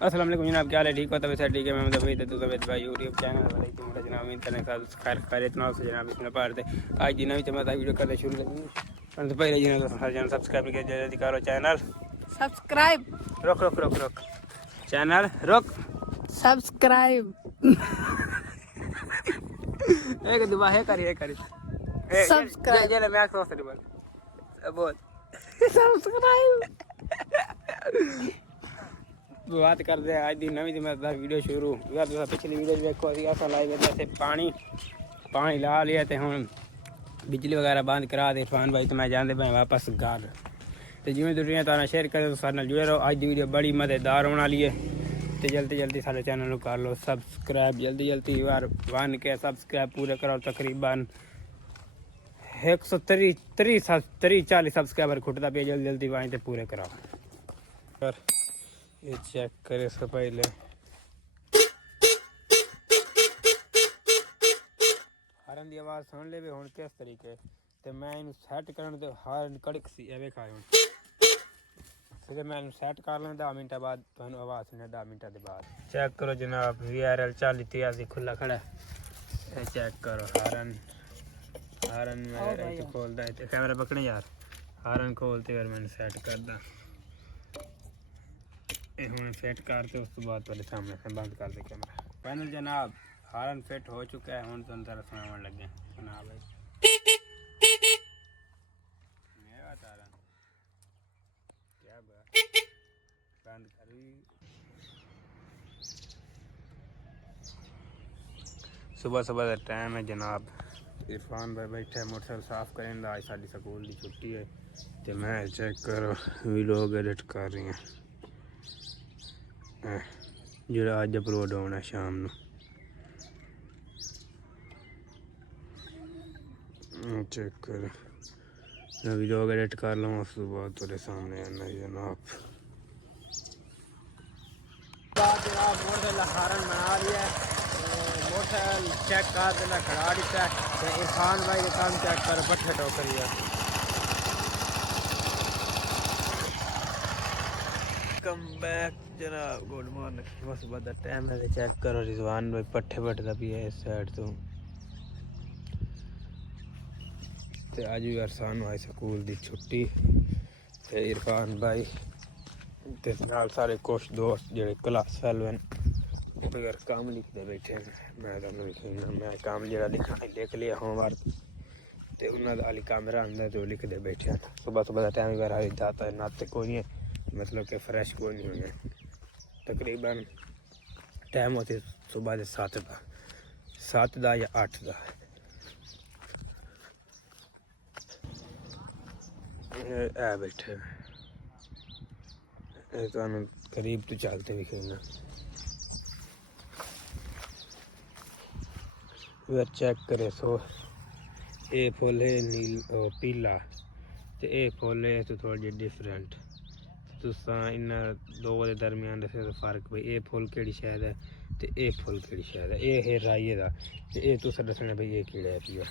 अस्सलाम वालेकुम जनाब, क्या हाल है? ठीक हो? तब ठीक है। मैं मतलब तो तबियत भाई यूट्यूब चैनल वाले मेरा जनाब इंटरनेट खैर खैर इतना से जनाब इसमें पार थे आज दिन भी चमता वीडियो करना शुरू करेंगे। तो पहले जनाब हर चैनल सब्सक्राइब किया जल्दी करो। चैनल सब्सक्राइब रोक रोक रोक रोक चैनल रोक सब्सक्राइब एक दुआ है करी सब्सक्राइब ये मैं सोच रही बोल सब्सक्राइब बात कर दे आज दी नवी वीडियो शुरू पिछली वीडियो देखो असा लाइव जैसे पानी ला लिया तो हम बिजली वगैरह बंद करा दे इरफान भाई तो मैं जानते भाई वापस घर तो जिमें दुनिया तारा शेयर करें तो सारे जुड़े रहो। आज की वीडियो बड़ी मज़ेदार होने वाली है तो जल्दी जल्दी सारे चैनल को कर लो सब्सक्राइब जल्दी बार 1 के सब्सक्राइब पूरे करो। तकरीबन 130-40 सब्सक्राइबर खुटता पे जल्दी वहीं से पूरे कराओ। ये चेक करे इससे पहले हारन की आवाज़ सुन ले हूँ किस तरीके तो मैं इन सैट कर तो हारन कड़क सी एवे खाए हूँ फिर मैं सैट कर लें 10 मिनट बाद तो आवाज़ सुने 10 मिनट के बाद चेक करो जनाब VRL 40-83 खुला खड़ा है। चेक करो हारन में खोलता है कैमरा पकड़े यार हारन खोलते हुए मैंने सैट करदा हूँ सेट करते उस तो बाद वाले सामने से बंद कर दे कैमरा पैनल जनाब हारन फिट हो चुका है। हूँ तो अंदर सुनावन लगे सुना भाई मेरा तारन क्या बंद करी। सुबह का टाइम है जनाब इरफान भाई बैठे मोटरसाइकिल साफ करें आज साड़ी स्कूल की छुट्टी है तो मैं चेक करो व्लॉग एडिट कर रही हैं जो अज अपलोड होना शाम को चेक कर व्लॉग एडिट कर लो उस बाद तेरे सामने आना जनाब मोटरसाइकिल हारन बना लिया मोटरसाइकिल चेक कर देना खड़ा दिता है इरफान भाई का काम चेक कर पट्ठे टोकरी कम बैक जनाब गुड मॉर्निंग बस बड़ा टाइम है चेक करो रिजवान भाई पट्ठे बटदा भी है इस साइड तो आज भी अरसान भाई स्कूल की छुट्टी तो इरफान भाई ते नाल सारे कुछ दोस्त जो क्लास फेल अगर काम लिखते बैठे मैं लिखना मैं काम जो लिखना लिख लिया होमवर्क तो उन्होंने अली कैमरा आंदा तो लिखते बैठे सुबह का टाइम वगैरह जाता है नाते कोई नहीं मतलब कि फ्रेश कोई नहीं होने तकरीबन टाइम होते सुबह के 7 का या 8 का है बैठे तो करीब तो चलते भी खेलना फिर चेक करे सो ये फुल है नील पीला तो ये फुल है तो थोड़ा जी डिफरेंट तुसा इन दो के दरम्यान दसे तो फर्क भाई ये फुल केड़ी शायद है तो ये फुल केड़ी शायद है ये है राइए दा तो ये तुसा दसना भाई ये केड़ा है पिया